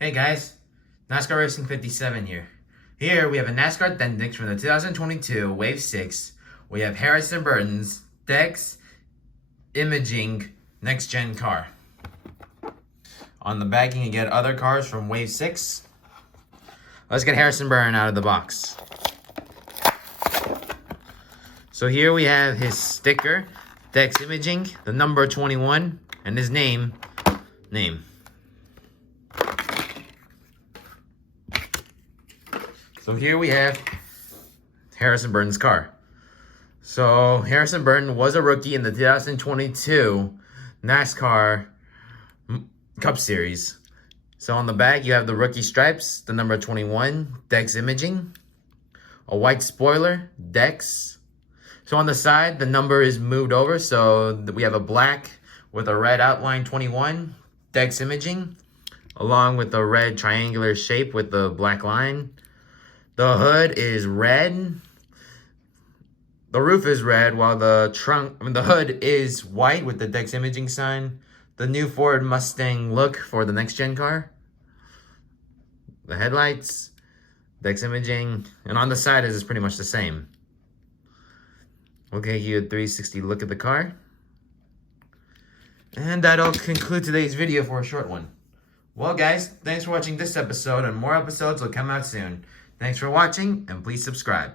Hey guys, NASCAR Racing 57 here. Here we have a NASCAR DEX from the 2022 Wave 6. We have Harrison Burton's DEX Imaging Next Gen car. On the back you can get other cars from Wave 6. Let's get Harrison Burton out of the box. So here we have his sticker, DEX Imaging, the number 21, and his name. So here we have Harrison Burton's car. So Harrison Burton was a rookie in the 2022 NASCAR Cup Series. So on the back you have the rookie stripes, the number 21, DEX Imaging, a white spoiler, DEX. So on the side the number is moved over, so we have a black with a red outline 21, DEX Imaging, along with the red triangular shape with the black line. The hood is red. The roof is red, while the hood is white with the DEX Imaging sign. The new Ford Mustang look for the next gen car. The headlights, DEX Imaging, and on the side is pretty much the same. Okay, you a 360 look at the car. And that'll conclude today's video for a short one. Well guys, thanks for watching this episode, and more episodes will come out soon. Thanks for watching, and please subscribe.